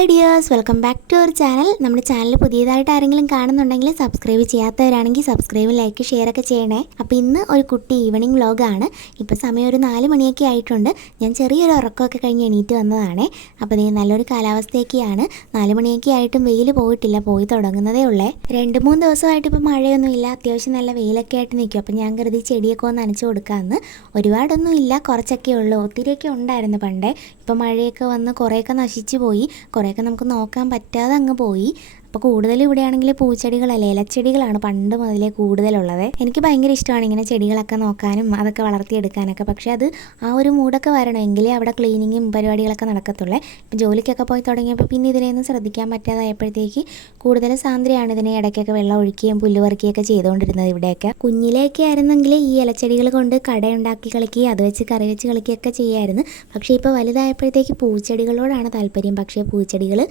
Hi dears, welcome back to our channel. നമ്മുടെ channel പുതിയതായിട്ട് ആരെങ്കിലും കാണുന്നുണ്ടെങ്കിൽ സബ്സ്ക്രൈബ് ചെയ്യാത്തവരാണെങ്കിൽ സബ്സ്ക്രൈബ്, ലൈക്ക്, ഷെയർ ഒക്കെ ചെയ്യണേ. അപ്പോൾ ഇന്ന് ഒരു കുട്ടി ഈവനിങ് വ്ലോഗാണ്. ഇപ്പോൾ സമയം ഒരു 4 മണിയൊക്കെ ആയിട്ടുണ്ട്. ഞാൻ ചെറിയൊരു ഉറക്കമൊക്കെ കഴിഞ്ഞ് എണീറ്റ് വന്നതാണേ. അപ്പോൾ ഇത് നല്ലൊരു കാലാവസ്ഥയൊക്കെയാണ്. 4 മണിയൊക്കെ ആയിട്ടും വെയിൽ പോയിട്ടില്ല, പോയി തുടങ്ങുന്നതേ ഉള്ളേ. 2-3 ദിവസമായിട്ട് ഇപ്പോൾ മഴയൊന്നുമില്ല, അത്യാവശ്യം നല്ല വെയിലൊക്കെ ആയിട്ട് നിൽക്കും. അപ്പോൾ ഞാൻ കരുതി ചെടിയൊക്കെ ഒന്ന് നനച്ച് കൊടുക്കാമെന്ന്. ഒരുപാടൊന്നും ഇല്ല, കുറച്ചൊക്കെ ഉള്ളൂ. ഒത്തിരിയൊക്കെ ഉണ്ടായിരുന്നു പണ്ടേ. ഇപ്പോൾ മഴയൊക്കെ വന്ന് കുറേയൊക്കെ നശിച്ചു പോയി, കുറേയൊക്കെ നമുക്ക് നോക്കാൻ പറ്റാതെ അങ്ങ് പോയി. അപ്പോൾ കൂടുതലും ഇവിടെയാണെങ്കിൽ പൂച്ചെടികളല്ലേ, ഇലച്ചെടികളാണ് പണ്ട് മുതലേ കൂടുതലുള്ളത്. എനിക്ക് ഭയങ്കര ഇഷ്ടമാണ് ഇങ്ങനെ ചെടികളൊക്കെ നോക്കാനും അതൊക്കെ വളർത്തിയെടുക്കാനൊക്കെ. പക്ഷേ അത് ആ ഒരു മൂടൊക്കെ വരണം, എങ്കിലേ അവിടെ ക്ലീനിങ്ങും പരിപാടികളൊക്കെ നടക്കത്തുള്ളേ. ഇപ്പം ജോലിക്കൊക്കെ പോയി തുടങ്ങിയപ്പോൾ പിന്നെ ഇതിനെയൊന്നും ശ്രദ്ധിക്കാൻ പറ്റാതായപ്പോഴത്തേക്ക് കൂടുതൽ സാന്ദ്രയാണ് ഇതിനെ ഇടയ്ക്കൊക്കെ വെള്ളം ഒഴിക്കുകയും പുല്ല് പറിക്കുകയൊക്കെ ചെയ്തുകൊണ്ടിരുന്നത്. ഇവിടെയൊക്കെ കുഞ്ഞിലേക്ക് ആയിരുന്നെങ്കിൽ ഈ ഇലച്ചെടികൾ കൊണ്ട് കടയുണ്ടാക്കി കളിക്കുകയും അത് വെച്ച് കറി വെച്ച് കളിക്കുകയൊക്കെ ചെയ്യായിരുന്നു. പക്ഷേ ഇപ്പോൾ വലുതായപ്പോഴത്തേക്ക് പൂച്ചെടികളോടാണ് താല്പര്യം. പക്ഷേ പൂച്ചെടികൾ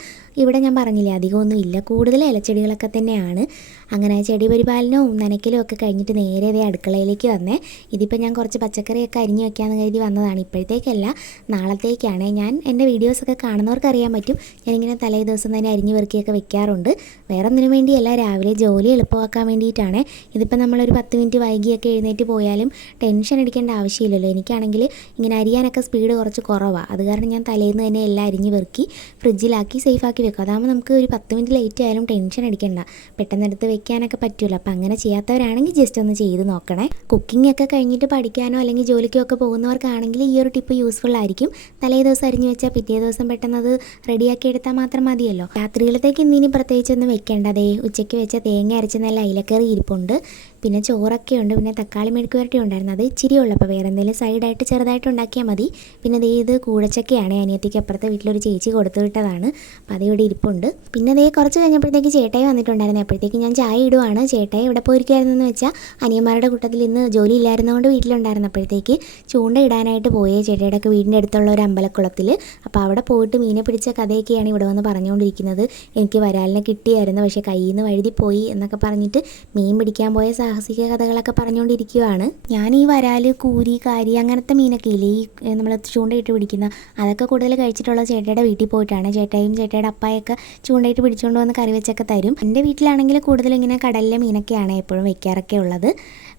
ഇവിടെ ഞാൻ പറഞ്ഞില്ലേ അധികമൊന്നും ഇല്ല, കൂടുതൽ ഇലച്ചെടികളൊക്കെ തന്നെയാണ്. അങ്ങനെ ചെടി പരിപാലനവും നനയ്ക്കലും ഒക്കെ കഴിഞ്ഞിട്ട് നേരെ ഇതേ അടുക്കളയിലേക്ക് വന്നേ. ഇതിപ്പോൾ ഞാൻ കുറച്ച് പച്ചക്കറിയൊക്കെ അരിഞ്ഞ് വെക്കാമെന്ന് കരുതി വന്നതാണ്. ഇപ്പോഴത്തേക്കല്ല, നാളത്തേക്കാണ്. ഞാൻ എൻ്റെ വീഡിയോസൊക്കെ കാണുന്നവർക്ക് അറിയാൻ പറ്റും, ഞാനിങ്ങനെ തലേ ദിവസം തന്നെ അരിഞ്ഞ് പെറുക്കിയൊക്കെ വെക്കാറുണ്ട്. വേറെ ഒന്നിനു വേണ്ടിയല്ല, രാവിലെ ജോലി എളുപ്പമാക്കാൻ വേണ്ടിയിട്ടാണ്. ഇതിപ്പോൾ നമ്മളൊരു 10 മിനിറ്റ് വൈകിയൊക്കെ എഴുന്നേറ്റ് പോയാലും ടെൻഷൻ അടിക്കേണ്ട ആവശ്യമില്ലല്ലോ. എനിക്കാണെങ്കിൽ ഇങ്ങനെ അരിയാനൊക്കെ സ്പീഡ് കുറച്ച് കുറവാണ്. അത് കാരണം ഞാൻ തലേന്ന് തന്നെ എല്ലാം അരിഞ്ഞ് പെറുക്കി ഫ്രിഡ്ജിലാക്കി സേഫാക്കി വെക്കും. അതാകുമ്പോൾ നമുക്ക് ഒരു 10 മിനിറ്റ് ലേറ്റ് ആയാലും ടെൻഷൻ അടിക്കണ്ട, പെട്ടെന്നെടുത്ത് വെക്കാനൊക്കെ പറ്റുമല്ലോ. അപ്പോൾ അങ്ങനെ ചെയ്യാത്തവരാണെങ്കിൽ ജസ്റ്റ് ഒന്ന് ചെയ്ത് നോക്കണേ. കുക്കിംഗ് ഒക്കെ കഴിഞ്ഞിട്ട് പഠിക്കാനോ അല്ലെങ്കിൽ ജോലിക്കോ ഒക്കെ പോകുന്നവർക്കാണെങ്കിൽ ഈ ഒരു ടിപ്പ് യൂസ്ഫുൾ ആയിരിക്കും. തലേ ദിവസം അരിഞ്ഞു വെച്ചാൽ പിറ്റേ ദിവസം പെട്ടെന്നത് റെഡിയാക്കി എടുത്താൽ മാത്രം മതിയല്ലോ. രാത്രിയിലത്തേക്ക് ഇന്നിനി പ്രത്യേകിച്ചൊന്നും വെക്കേണ്ടതേ. ഉച്ചയ്ക്ക് വെച്ച തേങ്ങ അരച്ച നല്ല അയിലക്കറി ഇരിപ്പുണ്ട്, പിന്നെ ചോറൊക്കെ ഉണ്ട്, പിന്നെ തക്കാളി മെഴുക്ക് വരട്ടി ഉണ്ടായിരുന്നു. അത് ഇച്ചിരി ഉള്ളപ്പോൾ വേറെ എന്തെങ്കിലും സൈഡായിട്ട് ചെറുതായിട്ട് ഉണ്ടാക്കിയാൽ മതി. പിന്നെ ഇത് കൂടച്ചക്കയാണ്, അനിയത്തിക്ക് അപ്പുറത്തെ വീട്ടിലൊരു ചേച്ചി കൊടുത്തു വിട്ടതാണ്. അപ്പോൾ അതിവിടെ ഇരിപ്പുണ്ട്. പിന്നെ കുറച്ച് കഴിഞ്ഞപ്പോഴത്തേക്ക് ചേട്ടായി വന്നിട്ടുണ്ടായിരുന്നു. അപ്പോഴത്തേക്ക് ഞാൻ ചായ ഇടുവാണ്. ചേട്ടായി എവിടെ പോയിരിക്കുമായിരുന്നെന്ന് വെച്ചാൽ അനിയന്മാരുടെ കൂട്ടത്തിൽ ഇന്ന് ജോലി ഇല്ലായിരുന്നതുകൊണ്ട് വീട്ടിലുണ്ടായിരുന്നപ്പോഴത്തേക്ക് ചൂണ്ട ഇടാനായിട്ട് പോയേ ചേട്ടായുടെ ഒക്കെ വീടിൻ്റെ അടുത്തുള്ള ഒരു അമ്പലക്കുളത്തിൽ. അപ്പോൾ അവിടെ പോയിട്ട് മീനെ പിടിച്ച കഥയൊക്കെയാണ് ഇവിടെ വന്ന് പറഞ്ഞുകൊണ്ടിരിക്കുന്നത്. എനിക്ക് വരാലിനെ കിട്ടിയായിരുന്നു, പക്ഷേ കയ്യിൽ നിന്ന് വഴുതിപ്പോയി എന്നൊക്കെ പറഞ്ഞിട്ട് മീൻ പിടിക്കാൻ പോയ സാഹസിക കഥകളൊക്കെ പറഞ്ഞുകൊണ്ടിരിക്കുകയാണ്. ഞാൻ ഈ വരാല്, കൂരി, കാരി അങ്ങനത്തെ മീനൊക്കെ ഇല്ലേ, ഈ നമ്മൾ ചൂണ്ടയിട്ട് പിടിക്കുന്ന, അതൊക്കെ കൂടുതൽ കഴിച്ചിട്ടുള്ള ചേട്ടയുടെ വീട്ടിൽ പോയിട്ടാണ്. ചേട്ടായും ചേട്ടയുടെ അപ്പായൊക്കെ ചൂണ്ടയിട്ട് പിടിച്ചുകൊണ്ട് വന്ന് കറി വെച്ചൊക്കെ തരും. എൻ്റെ വീട്ടിലാണെങ്കിൽ കൂടുതലും ഇങ്ങനെ കടലിലെ മീനൊക്കെയാണ് എപ്പോഴും വെക്കാറൊക്കെ ഉള്ളത്.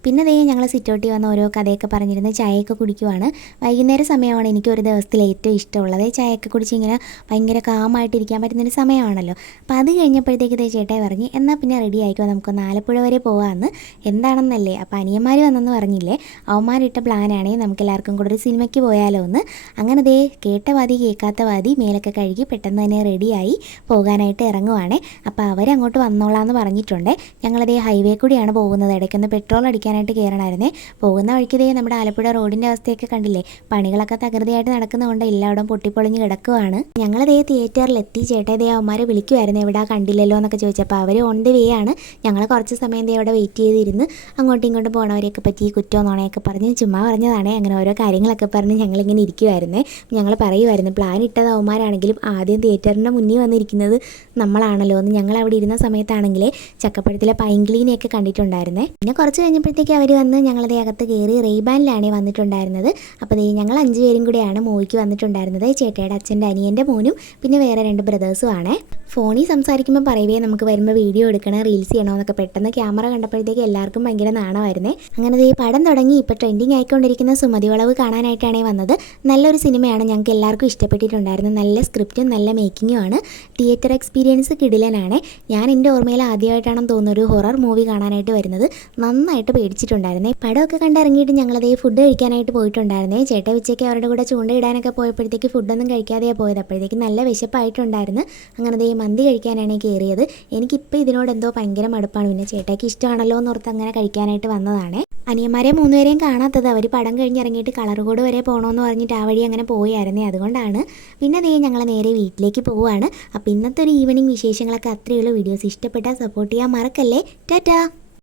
പിന്നെ ഞങ്ങൾ സിറ്റൗട്ടിൽ വന്ന് ഓരോ കഥയൊക്കെ പറഞ്ഞിരുന്ന് ചായയൊക്കെ കുടിക്കുവാണ്. വൈകുന്നേര സമയമാണ് എനിക്ക് ഒരു ദിവസത്തിൽ ഏറ്റവും ഇഷ്ടമുള്ളത്. ചായയൊക്കെ കുടിച്ച് ഇങ്ങനെ ഭയങ്കര കാമായിട്ടിരിക്കാൻ പറ്റുന്നൊരു സമയമാണല്ലോ. അപ്പോൾ അത് കഴിഞ്ഞപ്പോഴത്തേക്ക് ചേട്ടായി പറഞ്ഞ് എന്നാൽ പിന്നെ റെഡി ആയിക്കോ, നമുക്കൊന്ന് ആലപ്പുഴ വരെ പോകാമെന്ന്. എന്താണെന്നല്ലേ, അപ്പോൾ അനിയന്മാർ വന്നെന്ന് പറഞ്ഞില്ലേ, അവന്മാരിട്ട പ്ലാനാണേ നമുക്ക് എല്ലാവർക്കും കൂടെ ഒരു സിനിമയ്ക്ക് പോയാലോ എന്ന്. അങ്ങനെ കേട്ട വാതി കേൾക്കാത്ത വാതി മേലൊക്കെ കഴുകി പെട്ടെന്ന് തന്നെ റെഡിയായി പോകാനായിട്ട് ഇറങ്ങുവാണേ. അപ്പോൾ അവരങ്ങോട്ട് വന്നോളാമെന്ന് പറഞ്ഞിട്ടുണ്ട്. ഞങ്ങളതേ ഹൈവേ കൂടിയാണ് പോകുന്നത്. ഇടയ്ക്കൊന്ന് പെട്രോൾ അടിക്കാനായിട്ട് കയറണമായിരുന്നേ. പോകുന്ന വഴിക്ക് നമ്മുടെ ആലപ്പുഴ റോഡിൻ്റെ അവസ്ഥയൊക്കെ കണ്ടില്ലേ, പണികളൊക്കെ തകൃതിയായിട്ട് നടക്കുന്നതുകൊണ്ട് എല്ലായിടം പൊട്ടിപ്പൊളിഞ്ഞ് കിടക്കുവാണ്. ഞങ്ങളതേ തിയേറ്ററിലെത്തി. ചേട്ടാ അവന്മാരെ വിളിക്കുമായിരുന്നു, എവിടെ കണ്ടില്ലല്ലോ എന്നൊക്കെ ചോദിച്ചപ്പോൾ അവർ ഓൺ ദി വേ ആണ്. ഞങ്ങൾ കുറച്ച് സമയം അവിടെ വെയിറ്റ് ചെയ്തിരുന്ന് അങ്ങോട്ടും ഇങ്ങോട്ടും പോണവരെയൊക്കെ പറ്റി കുറ്റവും നുണയൊക്കെ പറഞ്ഞ് ചുമ്മാ പറഞ്ഞതാണേ. അങ്ങനെ ഓരോ കാര്യങ്ങളൊക്കെ പറഞ്ഞ് ഞങ്ങളിങ്ങനെ ഇരിക്കുമായിരുന്നേ. ഞങ്ങൾ പറയുമായിരുന്നു, പ്ലാൻ ഇട്ടത് അവന്മാരാണെങ്കിലും ആദ്യം തിയേറ്ററിൻ്റെ മുന്നിൽ വന്നിരിക്കുന്നത് നമ്മളാണല്ലോ എന്ന്. ഞങ്ങൾ അവിടെ ഇരുന്ന സമയത്താണെങ്കിൽ ചക്കപ്പഴത്തിലെ പൈങ്കിളീനെയൊക്കെ കണ്ടിട്ടുണ്ടായിരുന്നേ. പിന്നെ കുറച്ച് കഴിഞ്ഞപ്പോഴത്തേക്ക് അവർ വന്ന് ഞങ്ങളതേ അകത്ത് കയറി. റെയ്ബാനിലാണ് വന്നിട്ടുണ്ടായിരുന്നത്. അപ്പോൾ ഞങ്ങൾ 5 പേരും കൂടെയാണ് മൂവിക്ക് വന്നിട്ടുണ്ടായിരുന്നത്. ചേട്ടയുടെ അച്ഛൻ്റെ അനിയൻ്റെ മോനും പിന്നെ വേറെ 2 ബ്രദേഴ്സും ആണേ. ഫോണിൽ സംസാരിക്കുമ്പോൾ പറയുവേ നമുക്ക് വരുമ്പോൾ വീഡിയോ എടുക്കണം, റീൽസ് ചെയ്യണോ എന്നൊക്കെ. പെട്ടെന്ന് ക്യാമറ കണ്ടപ്പോഴത്തേക്ക് എല്ലാവർക്കും ഭയങ്കര നാണമായിരുന്നേ. അങ്ങനെ പടം തുടങ്ങി. ഇപ്പോൾ ട്രെൻഡിങ് ആയിക്കൊണ്ടിരിക്കുന്ന സുമതി വളവ് കാണാനായിട്ടാണ് വന്നത്. നല്ലൊരു സിനിമയാണ്, ഞങ്ങൾക്ക് എല്ലാവർക്കും ഇഷ്ടപ്പെട്ടിട്ടുണ്ടായിരുന്നു. നല്ല സ്ക്രിപ്റ്റും നല്ല മേക്കിങ്ങും ആണ്. തിയേറ്റർ എക്സ്പീരിയൻസ് കിടിലനാണ്. ഞാൻ എൻ്റെ ഓർമ്മയിൽ ആദ്യമായിട്ടാണെന്ന് തോന്നുന്നു ഒരു ഹൊറർ മൂവി കാണാനായിട്ട് വരുന്നത്. നന്നായിട്ട് പേടിച്ചിട്ടുണ്ടായിരുന്നേ. പടമൊക്കെ കണ്ടിറങ്ങിയിട്ട് ഞങ്ങളതേ ഫുഡ് കഴിക്കാനായിട്ട് പോയിട്ടുണ്ടായിരുന്നേ. ചേട്ടാ ഉച്ചയ്ക്ക് അവരുടെ കൂടെ ചൂണ്ടയിടാനൊക്കെ പോയപ്പോഴത്തേക്ക് ഫുഡൊന്നും കഴിക്കാതെയാണ് പോയത്. അപ്പോഴത്തേക്ക് നല്ല വിശപ്പായിട്ടുണ്ടായിരുന്നു. അങ്ങനെ മന്തി കഴിക്കാനാണ് കയറിയത്. എനിക്കിപ്പോൾ ഇതിനോട് എന്തോ ഭയങ്കര മടുപ്പാണ്. പിന്നെ ചേട്ടായിക്ക് ഇഷ്ടമാണല്ലോ എന്നോർത്ത് അങ്ങനെ കഴിക്കാനായിട്ട് വന്നതാണ്. അനിയന്മാരെ 3 പേരെയും കാണാത്തത് അവർ പടം കഴിഞ്ഞിറങ്ങിയിട്ട് കളർകോട് വരെ പോകണമെന്ന് പറഞ്ഞിട്ട് ആ വഴി അങ്ങനെ പോയായിരുന്നേ, അതുകൊണ്ടാണ്. പിന്നെ ഞങ്ങൾ നേരെ വീട്ടിലേക്ക് പോവുകയാണ്. അപ്പോൾ ഇന്നത്തെ ഒരു ഈവനിങ് വിശേഷങ്ങളൊക്കെ അത്രയേ ഉള്ളൂ. വീഡിയോസ് ഇഷ്ടപ്പെട്ടാൽ സപ്പോർട്ട് ചെയ്യാൻ മറക്കല്ലേ. ടാറ്റാ.